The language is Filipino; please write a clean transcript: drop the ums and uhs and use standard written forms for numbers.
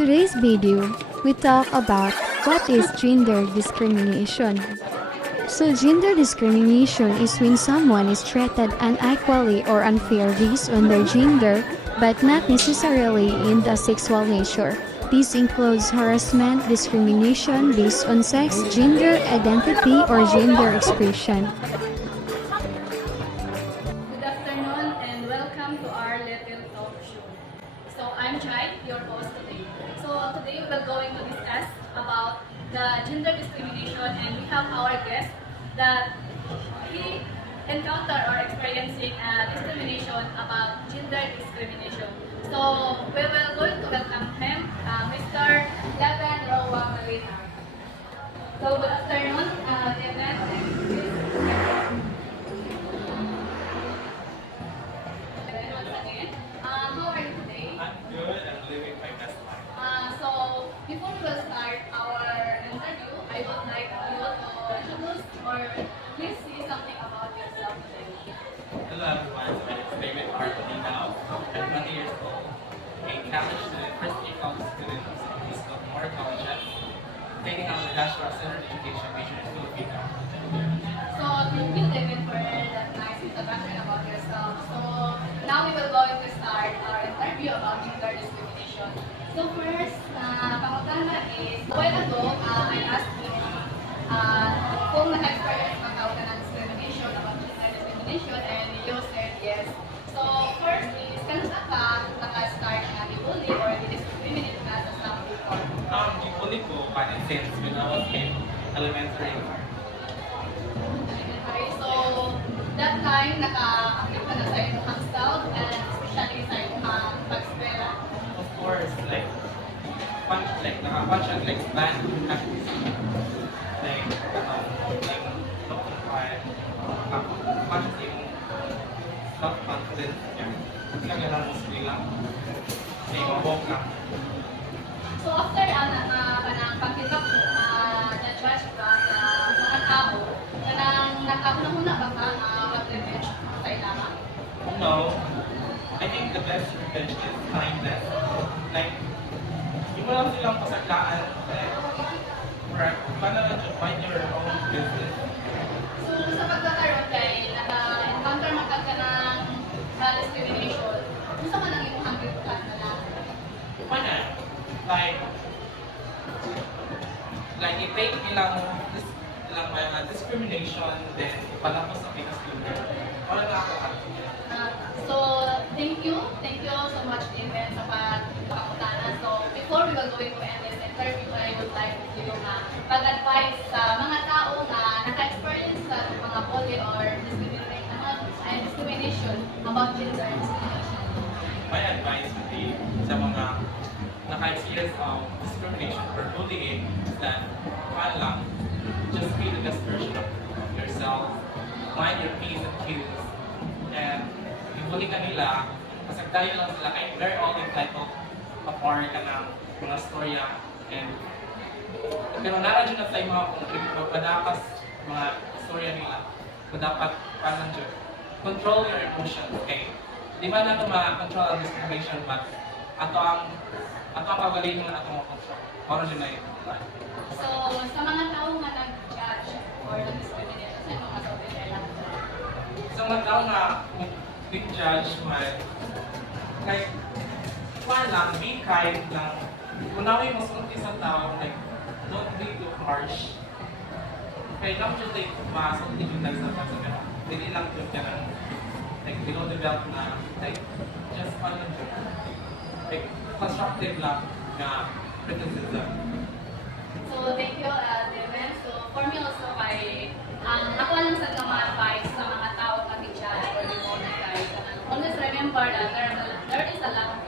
today's video, we talk about what is gender discrimination. So gender discrimination is when someone is treated unequally or unfair based on their gender, but not necessarily in the sexual nature. This includes harassment, discrimination based on sex, gender identity, or gender expression. Good afternoon and welcome to our little talk show. So I'm Chai, your host today. So today we're going to discuss about the gender discrimination, and we have our guest that he encountered or experiencing discrimination about gender discrimination. So we will going to welcome him, Mr. Devin Rowa Marina. So good afternoon, Devin. Once again, how are you today? I'm good. I'm living my best life. So before we will start our interview, I would like you to introduce or please say something about yourself today. Hello everyone. My name is David R. Bonino. I'm 20 years old. A college student, first year college student in the school of Moore Colleges, taking on the Bachelor of Center Education major in Filipino. So thank you, David, for that nice introduction about yourself. So now we will going to start our interview about gender discrimination. So first, pangutana is, a while ago, I asked him kung naka-experience ka ng discrimination about gender discrimination, and you said yes. So first is, kanina ka naka-start na i-bully or i-discriminate ka sa some before? Usually po, since when I was in elementary. Okay, so that time naka-active ka na sa inyong scout and especially sa inyong pag-eskwela. Of course, naka-punch and band activity. Like, looking for, punch yung self-confidence niya. Kasi lang mostly lang. May mabok lang. So after kanang pag-develop na-judge ka sa mga tao, kanang nakauna ba ka mag-revenge sa ilangan? No, I think the best revenge is kindness. Like, yung mo lang silang pasaglaan. Right? Paano lang to find your own business? So sa pagkakaroon kay naka-encounter man ka ng discrimination, gusto ka nang imong hanggang na lang? Why not? Like i-take nilang discrimination, then ipalapos sa Pinas student. Wala na ako So, thank you so much, David, sa pagkakutana. So, before we will going to end this interview, I would like to pag-advise sa mga tao na naka-experience sa mga bully or discrimination about gender discrimination. My advice would be sa mga naka-experience of discrimination or bullying is that wala lang, just be the best version of yourself, mind your P's and Q's, and yung bully ka nila, pasagdayo lang sila kay they're all entitled apart ka ng mga storya, and pero naradyo na tayo mga padapas mga storya nila, dapat parang dyan, control your emotions, okay? Di ba na ito ma-control ang discrimination, but ato ang kagaling ng ato ma-control. Para dyan na yun. So, sa mga tao nga nag-judge or nag-discriminate, sa mga sabi nila? Sa mga tao na nag-judge, like, lang, be kind lang. Unawi mo sa isang tao, like, don't be too harsh. Kaya lang dyan tayo masunti yung nagsasabi sa pero hindi lang dyan ka ng, like, develop na, like, just fun lang dyan. Like, constructive lang na criticism. So, thank you, Devin. So, for me also, ako lang sa mga advice sa mga tao nag-judge or demonetize. Always remember that there is a lot